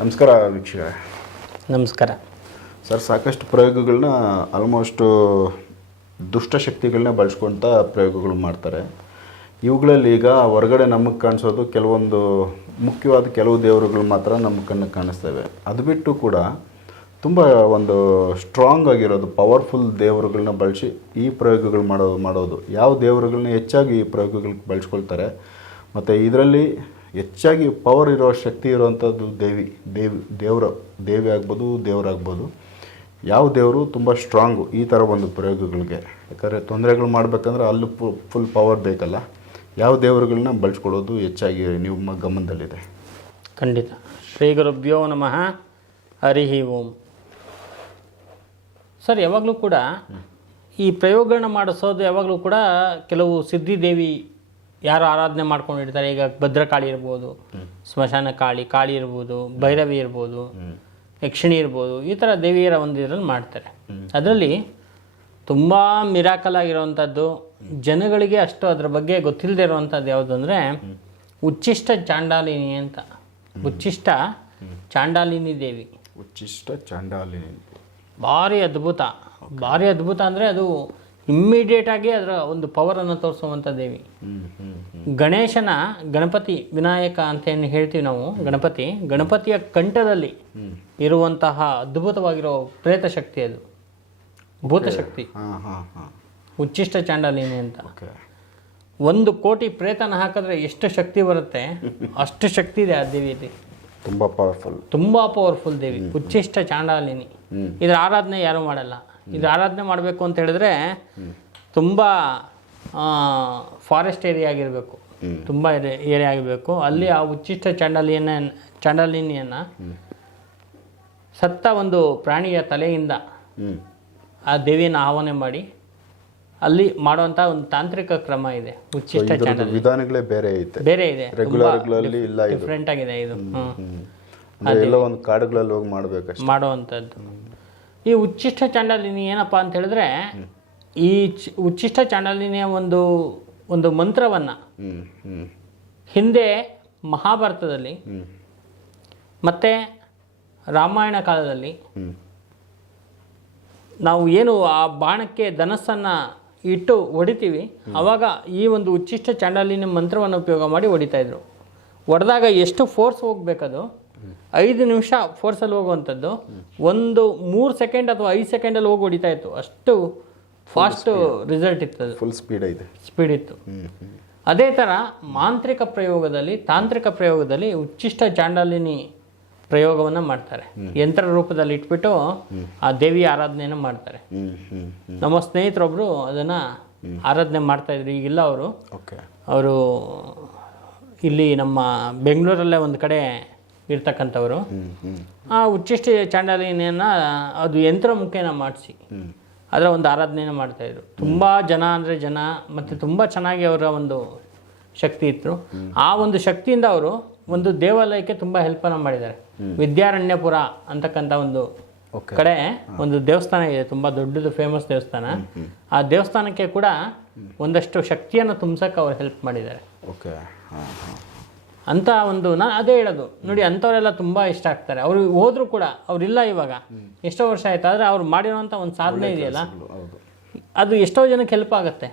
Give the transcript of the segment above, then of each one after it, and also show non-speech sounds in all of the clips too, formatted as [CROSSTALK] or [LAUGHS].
ನಮಸ್ಕಾರ ವೀಕ್ಷಕ ನಮಸ್ಕಾರ. ಸರ್ ಸಾಕಷ್ಟು ಪ್ರಯೋಗಗಳನ್ನ ಆಲ್ಮೋಸ್ಟು ದುಷ್ಟಶಕ್ತಿಗಳನ್ನ ಬಳಸ್ಕೊಂತ ಪ್ರಯೋಗಗಳು ಮಾಡ್ತಾರೆ. ಇವುಗಳಲ್ಲಿ ಈಗ ಹೊರಗಡೆ ನಮಗೆ ಕಾಣಿಸೋದು ಕೆಲವೊಂದು ಮುಖ್ಯವಾದ ಕೆಲವು ದೇವರುಗಳು ಮಾತ್ರ ನಮ್ಮ ಕಣ್ಣಿಗೆ ಕಾಣಿಸ್ತವೆ. ಅದು ಬಿಟ್ಟು ಕೂಡ ತುಂಬ ಒಂದು ಸ್ಟ್ರಾಂಗ್ ಆಗಿರೋದು ಪವರ್ಫುಲ್ ದೇವರುಗಳನ್ನ ಬಳಸಿ ಈ ಪ್ರಯೋಗಗಳು ಮಾಡೋದು ಮಾಡೋದು. ಯಾವ ದೇವರುಗಳನ್ನ ಹೆಚ್ಚಾಗಿ ಈ ಪ್ರಯೋಗಗಳಿಗೆ ಬಳಸ್ಕೊಳ್ತಾರೆ. ಮತ್ತು ಇದರಲ್ಲಿ ಹೆಚ್ಚಾಗಿ ಪವರ್ ಇರೋ ಶಕ್ತಿ ಇರೋವಂಥದ್ದು ದೇವಿ ದೇವಿ ದೇವರ ದೇವಿ ಆಗ್ಬೋದು ದೇವರಾಗ್ಬೋದು ಯಾವ ದೇವರು ತುಂಬ ಸ್ಟ್ರಾಂಗು ಈ ಥರ ಒಂದು ಪ್ರಯೋಗಗಳಿಗೆ. ಯಾಕಂದರೆ ತೊಂದರೆಗಳು ಮಾಡಬೇಕಂದ್ರೆ ಅಲ್ಲೂ ಫುಲ್ ಪವರ್ ಬೇಕಲ್ಲ. ಯಾವ ದೇವರುಗಳನ್ನ ಬಳಸ್ಕೊಳ್ಳೋದು ಹೆಚ್ಚಾಗಿ ನಿಮ್ಮ ಗಮನದಲ್ಲಿದೆ. ಖಂಡಿತ. ಶ್ರೀ ಗುರುಭ್ಯೋ ನಮಃ. ಹರಿ ಓಂ. ಸರ್ ಯಾವಾಗಲೂ ಕೂಡ ಈ ಪ್ರಯೋಗಗಳನ್ನ ಮಾಡಿಸೋದು ಯಾವಾಗಲೂ ಕೂಡ ಕೆಲವು ಸಿದ್ಧಿದೇವಿ ಯಾರು ಆರಾಧನೆ ಮಾಡ್ಕೊಂಡಿರ್ತಾರೆ ಈಗ ಭದ್ರಕಾಳಿ ಇರ್ಬೋದು ಸ್ಮಶಾನ ಕಾಳಿ ಕಾಳಿ ಇರ್ಬೋದು ಭೈರವಿ ಇರ್ಬೋದು ಯಕ್ಷಿಣಿ ಇರ್ಬೋದು ಈ ಥರ ದೇವಿಯರ ಒಂದು ಇದರಲ್ಲಿ ಮಾಡ್ತಾರೆ. ಅದರಲ್ಲಿ ತುಂಬ ಮಿರಾಕಲ್ ಆಗಿರುವಂಥದ್ದು ಜನಗಳಿಗೆ ಅಷ್ಟು ಅದ್ರ ಬಗ್ಗೆ ಗೊತ್ತಿಲ್ಲದೆ ಇರುವಂಥದ್ದು ಯಾವುದು ಅಂದರೆ ಉಚ್ಚಿಷ್ಟ ಚಾಂಡಾಲಿನಿ ಅಂತ. ಉಚ್ಚಿಷ್ಟ ಚಾಂಡಾಲಿನಿ ದೇವಿ. ಉಚ್ಚಿಷ್ಟ ಚಾಂಡಾಲಿನಿ. ಭಾರಿ ಅದ್ಭುತ. ಭಾರಿ ಅದ್ಭುತ ಅಂದರೆ ಅದು ಇಮ್ಮಿಡಿಯೇಟ್ ಆಗಿ ಅದರ ಒಂದು ಪವರನ್ನು ತೋರಿಸುವಂಥ ದೇವಿ. ಗಣೇಶನ ಗಣಪತಿ ವಿನಾಯಕ ಅಂತ ಏನು ಹೇಳ್ತೀವಿ ನಾವು ಗಣಪತಿ ಗಣಪತಿಯ ಕಂಠದಲ್ಲಿ ಇರುವಂತಹ ಅದ್ಭುತವಾಗಿರೋ ಪ್ರೇತ ಶಕ್ತಿ ಅದು. ಭೂತಶಕ್ತಿ ಉಚ್ಚಿಷ್ಟ ಚಾಂಡಾಲಿನಿ ಅಂತ. ಒಂದು ಕೋಟಿ ಪ್ರೇತನ ಹಾಕಿದ್ರೆ ಎಷ್ಟು ಶಕ್ತಿ ಬರುತ್ತೆ? ಅಷ್ಟು ಶಕ್ತಿ ಇದೆ ಆ ದೇವಿಯಲ್ಲಿ ತುಂಬ ಪವರ್ಫುಲ್ ತುಂಬ ಪವರ್ಫುಲ್ ದೇವಿ. ಉಚ್ಚಿಷ್ಟ ಚಾಂಡಾಲಿನಿ. ಇದ್ರ ಆರಾಧನೆ ಯಾರೂ ಮಾಡಲ್ಲ? ಇದ್ರ ಆರಾಧನೆ ಮಾಡಬೇಕು ಅಂತ ಹೇಳಿದ್ರೆ ತುಂಬ ಫಾರೆಸ್ಟ್ ಏರಿಯಾ ಆಗಿರಬೇಕು. ತುಂಬ ಏರಿಯಾ ಆಗಿರಬೇಕು. ಅಲ್ಲಿ ಆ ಉಚ್ಚಿಷ್ಟ ಚಂಡಲಿಯನ್ನ ಚಂಡಲಿನಿಯನ್ನ ಸತ್ತ ಒಂದು ಪ್ರಾಣಿಯ ತಲೆಯಿಂದ ಆ ದೇವಿಯನ್ನು ಆಹ್ವಾನ ಮಾಡಿ ಅಲ್ಲಿ ಮಾಡುವಂತಹ ಒಂದು ತಾಂತ್ರಿಕ ಕ್ರಮ ಇದೆ. ಉಚ್ಚಿಷ್ಟ ಚಾಂಡಾಲಿನಿ ವಿಧಾನಗಳೇ ಬೇರೆ ಐತೆ. ಬೇರೆ ಇದೆ. ರೆಗ್ಯುಲರ್ಗಳಲ್ಲಿ ಇಲ್ಲ ಇದು. ಡಿಫ್ರೆಂಟ್ ಆಗಿದೆ ಇದು. ಅದೆಲ್ಲ ಎಲ್ಲೋ ಒಂದು ಕಾಡುಗಳಲ್ಲಿ ಹೋಗಿ ಮಾಡ್ಬೇಕಷ್ಟೆ. ಮಾಡುವಂಥದ್ದು ಈ ಉಚ್ಚಿಷ್ಟ ಚಾಂಡಾಲಿನಿ ಏನಪ್ಪ ಅಂತ ಹೇಳಿದ್ರೆ ಈ ಚ- ಉಚ್ಚಿಷ್ಟ ಚಾಂಡಾಲಿನಿಯ ಒಂದು ಒಂದು ಮಂತ್ರವನ್ನು ಹಿಂದೆ ಮಹಾಭಾರತದಲ್ಲಿ ಮತ್ತು ರಾಮಾಯಣ ಕಾಲದಲ್ಲಿ ನಾವು ಏನು ಆ ಬಾಣಕ್ಕೆ ಧನಸ್ಸನ್ನು ಇಟ್ಟು ಹೊಡಿತೀವಿ ಆವಾಗ ಈ ಒಂದು ಉಚ್ಚಿಷ್ಟ ಚಾಂಡಾಲಿನಿ ಮಂತ್ರವನ್ನು ಉಪಯೋಗ ಮಾಡಿ ಹೊಡಿತಾ ಇದ್ರು. ಹೊಡೆದಾಗ ಎಷ್ಟು ಫೋರ್ಸ್ ಹೋಗ್ಬೇಕದು? ಐದು ನಿಮಿಷ ಫೋರ್ಸಲ್ಲಿ ಹೋಗುವಂಥದ್ದು. ಒಂದು ಮೂರು ಸೆಕೆಂಡ್ ಅಥವಾ ಐದು ಸೆಕೆಂಡಲ್ಲಿ ಹೋಗಿ ಹೊಡಿತಾ ಇತ್ತು. ಅಷ್ಟು ಫಾಸ್ಟ್ ರಿಸಲ್ಟ್ ಇತ್ತು ಅದು. ಫುಲ್ ಸ್ಪೀಡ್ ಇದೆ ಸ್ಪೀಡ್ ಇತ್ತು. ಅದೇ ಥರ ಮಾಂತ್ರಿಕ ಪ್ರಯೋಗದಲ್ಲಿ ತಾಂತ್ರಿಕ ಪ್ರಯೋಗದಲ್ಲಿ ಉಚ್ಚಿಷ್ಟ ಚಾಂಡಾಲಿನಿ ಪ್ರಯೋಗವನ್ನು ಮಾಡ್ತಾರೆ. ಯಂತ್ರ ರೂಪದಲ್ಲಿ ಇಟ್ಬಿಟ್ಟು ಆ ದೇವಿ ಆರಾಧನೆಯನ್ನು ಮಾಡ್ತಾರೆ. ನಮ್ಮ ಸ್ನೇಹಿತರೊಬ್ಬರು ಅದನ್ನು ಆರಾಧನೆ ಮಾಡ್ತಾ ಇದ್ರು. ಈಗಿಲ್ಲ ಅವರು. ಓಕೆ ಅವರು ಇಲ್ಲಿ ನಮ್ಮ ಬೆಂಗಳೂರಲ್ಲೇ ಒಂದು ಕಡೆ ಇರ್ತಕ್ಕಂಥವ್ರು. ಆ ಉಚ್ಚಿಷ್ಟ ಚಾಂಡಾಲಿನಿಯನ್ನು ಅದು ಯಂತ್ರ ಮುಖೇನ ಮಾಡಿಸಿ ಅದರ ಒಂದು ಆರಾಧನೆಯನ್ನು ಮಾಡ್ತಾಯಿದ್ರು ತುಂಬ ಜನ ಅಂದರೆ ಜನ ಮತ್ತು ತುಂಬ ಚೆನ್ನಾಗಿ ಅವರ ಒಂದು ಶಕ್ತಿ ಇತ್ತು. ಆ ಒಂದು ಶಕ್ತಿಯಿಂದ ಅವರು ಒಂದು ದೇವಾಲಯಕ್ಕೆ ತುಂಬ ಹೆಲ್ಪನ್ನು ಮಾಡಿದ್ದಾರೆ. ವಿದ್ಯಾರಣ್ಯಪುರ ಅಂತಕ್ಕಂಥ ಒಂದು ಕಡೆ ಒಂದು ದೇವಸ್ಥಾನ ಇದೆ ತುಂಬ ದೊಡ್ಡದು ಫೇಮಸ್ ದೇವಸ್ಥಾನ. ಆ ದೇವಸ್ಥಾನಕ್ಕೆ ಕೂಡ ಒಂದಷ್ಟು ಶಕ್ತಿಯನ್ನು ತುಂಬಿಸಕ್ಕೆ ಅವರು ಹೆಲ್ಪ್ ಮಾಡಿದ್ದಾರೆ. ಓಕೆ. ಅಂತ ಒಂದು ನಾನು ಅದೇ ಹೇಳೋದು. ನೋಡಿ ಅಂಥವರೆಲ್ಲ ತುಂಬ ಇಷ್ಟ ಆಗ್ತಾರೆ. ಅವರು ಹೋದ್ರು ಕೂಡ ಅವರಿಲ್ಲ ಇವಾಗ. ಎಷ್ಟೋ ವರ್ಷ ಆಯ್ತು ಆದರೆ ಅವ್ರು ಮಾಡಿರೋಂಥ ಒಂದು ಸಾಧನೆ ಇದೆಯಲ್ಲ? ಅದು ಎಷ್ಟೋ ಜನಕ್ಕೆ ಹೆಲ್ಪ್ ಆಗುತ್ತೆ.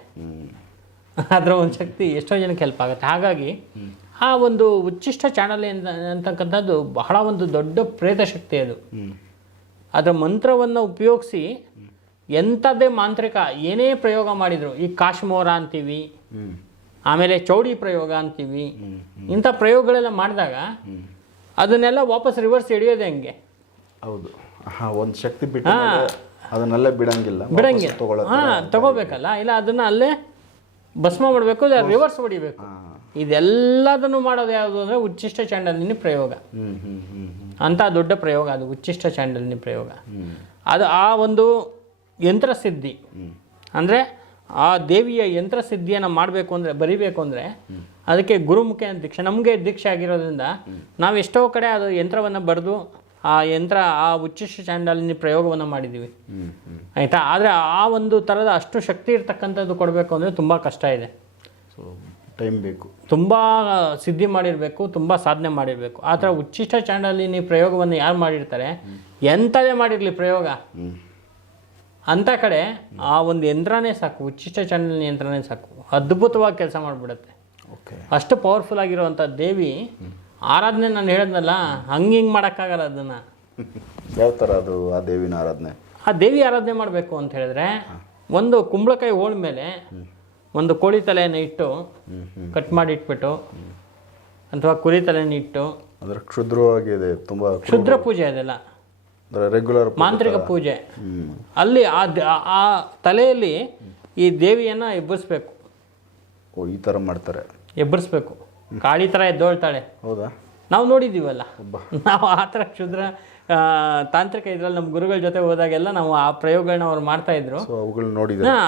ಅದರ ಒಂದು ಶಕ್ತಿ ಎಷ್ಟೋ ಜನಕ್ಕೆ ಹೆಲ್ಪ್ ಆಗುತ್ತೆ. ಹಾಗಾಗಿ ಆ ಒಂದು ಉಚ್ಚಿಷ್ಟ ಚಾನಲ್ ಅಂತಕ್ಕಂಥದ್ದು ಬಹಳ ಒಂದು ದೊಡ್ಡ ಪ್ರೇತ ಶಕ್ತಿ ಅದು. ಅದರ ಮಂತ್ರವನ್ನು ಉಪಯೋಗಿಸಿ ಎಂಥದ್ದೇ ಮಾಂತ್ರಿಕ ಏನೇ ಪ್ರಯೋಗ ಮಾಡಿದ್ರು ಈ ಕಾಶ್ಮೋರ ಅಂತೀವಿ ಆಮೇಲೆ ಚೌಡಿ ಪ್ರಯೋಗ ಅಂತೀವಿ. ಇಂಥ ಪ್ರಯೋಗಗಳೆಲ್ಲ ಮಾಡಿದಾಗ ಅದನ್ನೆಲ್ಲ ವಾಪಸ್ ರಿವರ್ಸ್ ಹಿಡಿಯೋದು ಹೆಂಗೆ. ಹೌದು. ಹಾಂ ಒಂದು ಶಕ್ತಿ ಬಿಟ್ಟು ಅದನ್ನೆಲ್ಲ ಬಿಡಂಗಿಲ್ಲ. ಬಿಡಂಗಿಲ್ಲ. ಹಾಂ ತಗೋಬೇಕಲ್ಲ. ಇಲ್ಲ ಅದನ್ನ ಅಲ್ಲೇ ಭಸ್ಮ ಮಾಡಬೇಕು ರಿವರ್ಸ್ ಹೊಡಿಬೇಕು. ಇದೆಲ್ಲದನ್ನು ಮಾಡೋದು ಯಾವುದು ಅಂದರೆ ಉಚ್ಚಿಷ್ಟ ಚಾಂಡಲಿನಿ ಪ್ರಯೋಗ. ಅಂತ ಅಂಥ ದೊಡ್ಡ ಪ್ರಯೋಗ ಅದು ಉಚ್ಚಿಷ್ಟ ಚಾಂಡಲಿನಿ ಪ್ರಯೋಗ. ಅದು ಆ ಒಂದು ಯಂತ್ರಸಿದ್ಧಿ ಅಂದರೆ ಆ ದೇವಿಯ ಯಂತ್ರ ಸಿದ್ಧಿಯನ್ನು ಮಾಡಬೇಕು ಅಂದರೆ ಬರಿಬೇಕು ಅಂದರೆ ಅದಕ್ಕೆ ಗುರುಮುಖಿ ದೀಕ್ಷೆ. ನಮಗೆ ದೀಕ್ಷೆ ಆಗಿರೋದ್ರಿಂದ ನಾವು ಎಷ್ಟೋ ಕಡೆ ಅದು ಯಂತ್ರವನ್ನು ಬರೆದು ಆ ಯಂತ್ರ ಆ ಉಚ್ಚಿಷ್ಟ ಚಾಂಡಲಿನ ಪ್ರಯೋಗವನ್ನು ಮಾಡಿದ್ದೀವಿ ಆಯಿತಾ? ಆದರೆ ಆ ಒಂದು ಥರದ ಅಷ್ಟು ಶಕ್ತಿ ಇರ್ತಕ್ಕಂಥದ್ದು ಕೊಡಬೇಕು ಅಂದರೆ ತುಂಬ ಕಷ್ಟ ಇದೆ. ಟೈಮ್ ಬೇಕು. ತುಂಬ ಸಿದ್ಧಿ ಮಾಡಿರಬೇಕು ತುಂಬ ಸಾಧನೆ ಮಾಡಿರಬೇಕು. ಆ ಥರ ಉಚ್ಚಿಷ್ಟ ಚಾಂಡಲಿನ ಪ್ರಯೋಗವನ್ನು ಯಾರು ಮಾಡಿರ್ತಾರೆ? ಎಂಥದೇ ಮಾಡಿರಲಿ ಪ್ರಯೋಗ. ಅಂಥ ಕಡೆ ಆ ಒಂದು ಯಂತ್ರನೇ ಸಾಕು ಉಚ್ಚಿಷ್ಟ ಚಾನಲ್ ಯಂತ್ರನೇ ಸಾಕು ಅದ್ಭುತವಾಗಿ ಕೆಲಸ ಮಾಡಿಬಿಡುತ್ತೆ. ಓಕೆ ಅಷ್ಟು ಪವರ್ಫುಲ್ ಆಗಿರುವಂಥ ದೇವಿ ಆರಾಧನೆ ನಾನು ಹೇಳಿದ್ನಲ್ಲ ಹಂಗೆ ಹಿಂಗೆ ಮಾಡೋಕ್ಕಾಗಲ್ಲ ಅದನ್ನು. [LAUGHS] ಯಾವ ಥರ ಅದು ಆ ದೇವಿನ ಆರಾಧನೆ? ಆ ದೇವಿ ಆರಾಧನೆ ಮಾಡಬೇಕು ಅಂತ ಹೇಳಿದ್ರೆ ಒಂದು ಕುಂಬಳಕಾಯಿ ಹೋಳ ಮೇಲೆ ಒಂದು ಕೋಳಿ ತಲೆಯನ್ನು ಇಟ್ಟು ಕಟ್ ಮಾಡಿ ಇಟ್ಬಿಟ್ಟು ಅಥವಾ ಕುರಿ ತಲೆಯನ್ನು ಇಟ್ಟು ಅಂದರೆ ಕ್ಷುದ್ರವಾಗಿದೆ ತುಂಬ ಕ್ಷುದ್ರ ಪೂಜೆ ಅದೆಲ್ಲ. ರೆಗ್ಯುಲರ್ ಮಾಂತ್ರಿಕ ಪೂಜೆ. ಅಲ್ಲಿ ಆ ತಲೆಯಲ್ಲಿ ಈ ದೇವಿಯನ್ನ ಎಬ್ಬರಿಸ್ಬೇಕು ಓ ಈ ಥರ ಮಾಡ್ತಾರೆ. ಎಬ್ಬರಿಸ್ಬೇಕು ಕಾಳಿ ಥರ ಎದ್ದೋಳ್ತಾಳೆ. ಹೌದಾ? ನಾವು ನೋಡಿದ್ದೀವಲ್ಲ. ನಾವು ಆ ಥರ ಕ್ಷುದ್ರ ತಾಂತ್ರಿಕ ಇದ್ರಲ್ಲಿ ನಮ್ಮ ಗುರುಗಳ ಜೊತೆ ಹೋದಾಗೆಲ್ಲ ನಾವು ಆ ಪ್ರಯೋಗಗಳನ್ನ ಅವ್ರು ಮಾಡ್ತಾ ಇದ್ರು.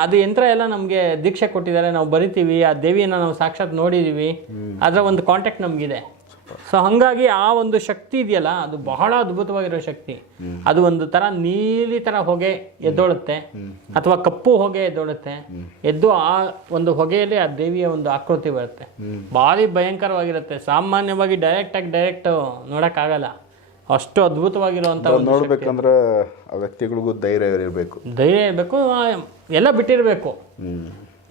ಅದು ಯಂತ್ರ ಎಲ್ಲ ನಮಗೆ ದೀಕ್ಷೆ ಕೊಟ್ಟಿದ್ದಾರೆ. ನಾವು ಬರಿತೀವಿ. ಆ ದೇವಿಯನ್ನ ನಾವು ಸಾಕ್ಷಾತ್ ನೋಡಿದೀವಿ. ಅದರ ಒಂದು ಕಾಂಟ್ಯಾಕ್ಟ್ ನಮಗಿದೆ. ಸೊ ಹಂಗಾಗಿ ಆ ಒಂದು ಶಕ್ತಿ ಇದೆಯಲ್ಲ ಅದು ಬಹಳ ಅದ್ಭುತವಾಗಿರೋ ಶಕ್ತಿ. ಅದು ಒಂದು ತರ ನೀಲಿ ತರ ಹೊಗೆ ಎದ್ದೊಳುತ್ತೆ ಅಥವಾ ಕಪ್ಪು ಹೊಗೆ ಎದ್ದೊಳುತ್ತೆ. ಎದ್ದು ಆ ಒಂದು ಹೊಗೆಯಲ್ಲಿ ಆ ದೇವಿಯ ಒಂದು ಆಕೃತಿ ಬರುತ್ತೆ. ಭಾರಿ ಭಯಂಕರವಾಗಿರುತ್ತೆ. ಸಾಮಾನ್ಯವಾಗಿ ಡೈರೆಕ್ಟ್ ಆಗಿ ಡೈರೆಕ್ಟ್ ನೋಡಕ್ಕಾಗಲ್ಲ. ಅಷ್ಟು ಅದ್ಭುತವಾಗಿರುವಂತ ಒಂದು ನೋಡ್ಬೇಕಂದ್ರೆ ಆ ವ್ಯಕ್ತಿಗಳಿಗೂ ಧೈರ್ಯ ಇರಬೇಕು. ಧೈರ್ಯ ಇರಬೇಕು ಎಲ್ಲ ಬಿಟ್ಟಿರಬೇಕು.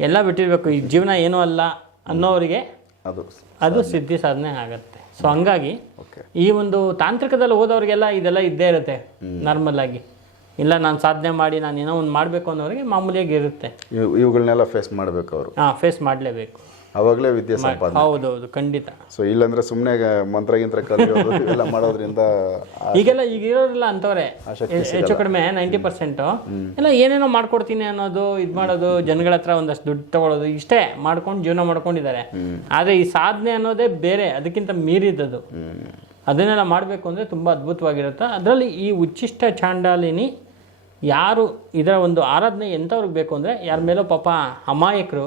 ಎಲ್ಲ ಬಿಟ್ಟಿರಬೇಕು. ಈ ಜೀವನ ಏನೂ ಅಲ್ಲ ಅನ್ನೋರಿಗೆ ಅದು ಅದು ಸಿದ್ಧಿ ಸಾಧನೆ ಆಗತ್ತೆ. ಸೊ ಹಂಗಾಗಿ ಓಕೆ ಈ ಒಂದು ತಾಂತ್ರಿಕದಲ್ಲಿ ಹೋದವ್ರಿಗೆಲ್ಲ ಇದೆಲ್ಲ ಇದ್ದೇ ಇರುತ್ತೆ ನಾರ್ಮಲ್ ಆಗಿ. ಇಲ್ಲ ನಾನು ಸಾಧನೆ ಮಾಡಿ ನಾನು ಏನೋ ಒಂದು ಮಾಡಬೇಕು ಅನ್ನೋರಿಗೆ ಮಾಮೂಲಿಯಾಗಿ ಇರುತ್ತೆ. ಇವುಗಳನ್ನೆಲ್ಲ ಫೇಸ್ ಮಾಡಬೇಕು ಅವರು. ಹಾಂ ಫೇಸ್ ಮಾಡಲೇಬೇಕು. ಅವಾಗಲೇ ವಿದ್ಯೆ ಸಂಪಾದನೆ. ಹೌದೌದು ಖಂಡಿತ. ಸೊ ಇಲ್ಲಾಂದ್ರೆ ಸುಮ್ಮನೆ ಮಂತ್ರ ಗಿಂತ್ರ ಕಲಿಯೋದು [LAUGHS] ಮಾಡೋದ್ರಿಂದ ಈಗೆಲ್ಲ ಈಗ ಇರೋದಿಲ್ಲ ಅಂತವ್ರೆ. ಹೆಚ್ಚು ಕಡಿಮೆ ನೈಂಟಿ ಪರ್ಸೆಂಟ್. ಎಲ್ಲ ಏನೇನೋ ಮಾಡ್ಕೊಡ್ತೀನಿ ಅನ್ನೋದು ಇದು ಮಾಡೋದು ಜನಗಳ ಹತ್ರ ಒಂದಷ್ಟು ದುಡ್ಡು ತಗೊಳ್ಳೋದು ಇಷ್ಟೇ ಮಾಡ್ಕೊಂಡು ಜೀವನ ಮಾಡ್ಕೊಂಡಿದ್ದಾರೆ. ಆದರೆ ಈ ಸಾಧನೆ ಅನ್ನೋದೇ ಬೇರೆ ಅದಕ್ಕಿಂತ ಮೀರಿದ್ದದು. ಅದನ್ನೆಲ್ಲ ಮಾಡಬೇಕು ಅಂದರೆ ತುಂಬ ಅದ್ಭುತವಾಗಿರುತ್ತೆ. ಅದರಲ್ಲಿ ಈ ಉಚ್ಚಿಷ್ಟ ಚಾಂಡಾಲಿನಿ ಯಾರು ಇದರ ಒಂದು ಆರಾಧನೆ ಎಂಥವ್ರಿಗೆ ಬೇಕು ಅಂದರೆ ಯಾರ ಮೇಲೋ ಪಾಪ ಅಮಾಯಕರು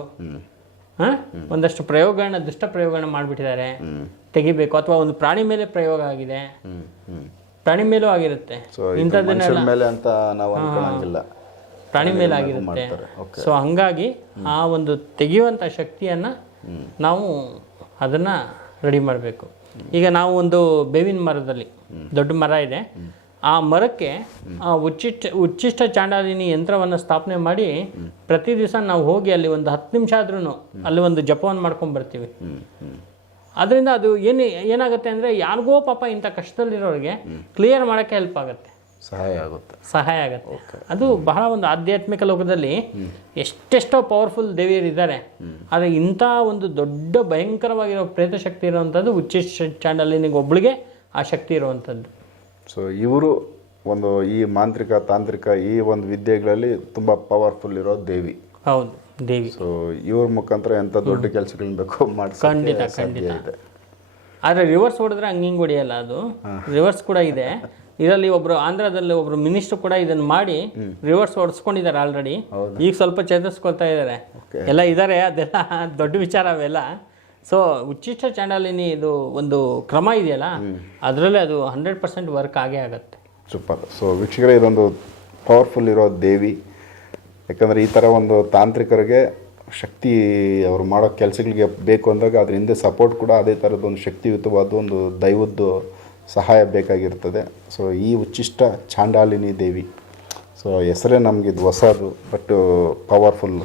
ಒಂದಷ್ಟು ಪ್ರಯೋಗಗಳನ್ನ ದುಷ್ಟ ಪ್ರಯೋಗಗಳನ್ನ ಮಾಡಿಬಿಟ್ಟಿದ್ದಾರೆ ತೆಗಿಬೇಕು ಅಥವಾ ಒಂದು ಪ್ರಾಣಿ ಮೇಲೆ ಪ್ರಯೋಗ ಆಗಿದೆ. ಪ್ರಾಣಿ ಮೇಲೂ ಆಗಿರುತ್ತೆ. ಮೇಲೆ ಅಂತ ನಾವು ಅನ್ಕೊಳಂಗಿಲ್ಲ. ಪ್ರಾಣಿ ಮೇಲೆ ಆಗಿರುತ್ತೆ. ಸೊ ಹಂಗಾಗಿ ಆ ಒಂದು ತೆಗೆಯುವಂಥ ಶಕ್ತಿಯನ್ನ ನಾವು ಅದನ್ನ ರೆಡಿ ಮಾಡಬೇಕು. ಈಗ ನಾವು ಒಂದು ಬೇವಿನ ಮರದಲ್ಲಿ ದೊಡ್ಡ ಮರ ಇದೆ. ಆ ಮರಕ್ಕೆ ಆ ಉಚ್ಚಿಷ್ಟ ಉಚ್ಚಿಷ್ಟ ಚಾಂಡಾಲಿನಿ ಯಂತ್ರವನ್ನು ಸ್ಥಾಪನೆ ಮಾಡಿ ಪ್ರತಿ ದಿವಸ ನಾವು ಹೋಗಿ ಅಲ್ಲಿ ಒಂದು ಹತ್ತು ನಿಮಿಷ ಆದ್ರೂ ಅಲ್ಲಿ ಒಂದು ಜಪವನ್ನು ಮಾಡ್ಕೊಂಡ್ ಬರ್ತೀವಿ. ಅದರಿಂದ ಅದು ಏನು ಏನಾಗುತ್ತೆ ಅಂದರೆ ಯಾರಿಗೋ ಪಾಪ ಇಂಥ ಕಷ್ಟದಲ್ಲಿರೋರಿಗೆ ಕ್ಲಿಯರ್ ಮಾಡೋಕ್ಕೆ ಹೆಲ್ಪ್ ಆಗುತ್ತೆ. ಸಹಾಯ ಆಗುತ್ತೆ. ಸಹಾಯ ಆಗುತ್ತೆ. ಅದು ಬಹಳ ಒಂದು ಆಧ್ಯಾತ್ಮಿಕ ಲೋಕದಲ್ಲಿ ಎಷ್ಟೆಷ್ಟೋ ಪವರ್ಫುಲ್ ದೇವಿಯರಿದ್ದಾರೆ ಆದರೆ ಇಂಥ ಒಂದು ದೊಡ್ಡ ಭಯಂಕರವಾಗಿರೋ ಪ್ರೇತ ಶಕ್ತಿ ಇರುವಂಥದ್ದು ಉಚ್ಚಿಷ್ಟ ಚಾಂಡಲಿನಿಗೆ ಒಬ್ಳಿಗೆ ಆ ಶಕ್ತಿ ಇರುವಂಥದ್ದು. ಸೊ ಇವರು ಒಂದು ಈ ಮಾಂತ್ರಿಕ ತಾಂತ್ರಿಕ ಈ ಒಂದು ವಿದ್ಯೆಗಳಲ್ಲಿ ತುಂಬ ಪವರ್ಫುಲ್ ಇರೋ ದೇವಿ. ಹೌದು ದೇವಿ. ಸೊ ಇವ್ರ ಮುಖಾಂತರ ಎಂಥ ದೊಡ್ಡ ಕೆಲಸಗಳನ್ನ ಬೇಕು ಖಂಡಿತ, ಖಂಡಿತ. ಇದೆ. ಆದರೆ ರಿವರ್ಸ್ ಹೊಡೆದ್ರೆ ಹಂಗೆ ಹಿಂಗೆ ಹೊಡೆಯಲ್ಲ ಅದು. ರಿವರ್ಸ್ ಕೂಡ ಇದೆ. ಇದರಲ್ಲಿ ಒಬ್ರು ಆಂಧ್ರದಲ್ಲಿ ಒಬ್ರು ಮಿನಿಸ್ಟರ್ ಕೂಡ ಇದನ್ನ ಮಾಡಿ ರಿವರ್ಸ್ ಹೊಡೆಸ್ಕೊಂಡಿದ್ದಾರೆ ಆಲ್ರೆಡಿ ಈಗ ಸ್ವಲ್ಪ ಚೇತರಿಸ್ಕೊಳ್ತಾ ಇದ್ದಾರೆ. ಎಲ್ಲ ಇದ್ದಾರೆ ಅದೆಲ್ಲ [LAUGHS] ದೊಡ್ಡ ವಿಚಾರ ಅವೆಲ್ಲ. ಸೊ ಉಚ್ಚಿಷ್ಟ ಚಾಂಡಾಲಿನಿ ಇದು ಒಂದು ಕ್ರಮ ಇದೆಯಲ್ಲ ಅದರಲ್ಲೇ ಅದು ಹಂಡ್ರೆಡ್ ಪರ್ಸೆಂಟ್ ವರ್ಕ್ ಆಗೇ ಆಗುತ್ತೆ. ಸೂಪರ್. ಸೊ ವೀಕ್ಷಕರೇ ಇದೊಂದು ಪವರ್ಫುಲ್ ಇರೋ ದೇವಿ. ಯಾಕಂದರೆ ಈ ಥರ ಒಂದು ತಾಂತ್ರಿಕರಿಗೆ ಶಕ್ತಿ ಅವರು ಮಾಡೋ ಕೆಲಸಗಳಿಗೆ ಬೇಕು ಅಂದಾಗ ಅದ್ರ ಹಿಂದೆ ಸಪೋರ್ಟ್ ಕೂಡ ಅದೇ ಥರದ್ದು ಒಂದು ಶಕ್ತಿಯುತವಾದ ಒಂದು ದೈವದ್ದು ಸಹಾಯ ಬೇಕಾಗಿರ್ತದೆ. ಸೊ ಈ ಉಚ್ಚಿಷ್ಟ ಚಾಂಡಾಲಿನಿ ದೇವಿ. ಸೊ ಹೆಸರೇ ನಮಗಿದು ಇದು ಹೊಸದು ಬಟ್ ಪವರ್ಫುಲ್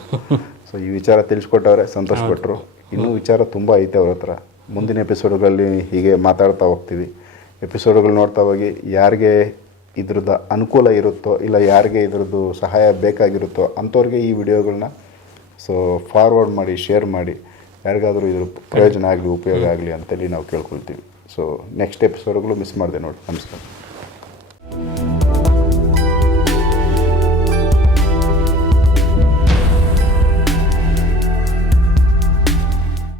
ಸೊ ಈ ವಿಚಾರ ತಿಳಿಸ್ಕೊಟ್ಟವ್ರೆ ಸಂತೋಷಪಟ್ಟರು ಇನ್ನೂ ವಿಚಾರ ತುಂಬ ಐತೆ ಅವ್ರ ಹತ್ರ. ಮುಂದಿನ ಎಪಿಸೋಡ್ಗಳಲ್ಲಿ ಹೀಗೆ ಮಾತಾಡ್ತಾ ಹೋಗ್ತೀವಿ. ಎಪಿಸೋಡ್ಗಳು ನೋಡ್ತಾ ಹೋಗಿ ಯಾರಿಗೆ ಇದ್ರದ್ದು ಅನುಕೂಲ ಇರುತ್ತೋ ಇಲ್ಲ ಯಾರಿಗೆ ಇದ್ರದ್ದು ಸಹಾಯ ಬೇಕಾಗಿರುತ್ತೋ ಅಂಥವ್ರಿಗೆ ಈ ವಿಡಿಯೋಗಳನ್ನ ಸೊ ಫಾರ್ವರ್ಡ್ ಮಾಡಿ ಶೇರ್ ಮಾಡಿ. ಯಾರಿಗಾದರೂ ಇದ್ರ ಪ್ರಯೋಜನ ಆಗಲಿ ಉಪಯೋಗ ಆಗಲಿ ಅಂತೇಳಿ ನಾವು ಕೇಳ್ಕೊಳ್ತೀವಿ. ಸೊ ನೆಕ್ಸ್ಟ್ ಎಪಿಸೋಡ್ಗಳು ಮಿಸ್ ಮಾಡಿದೆ ನೋಡಿ. ನಮಸ್ಕಾರ.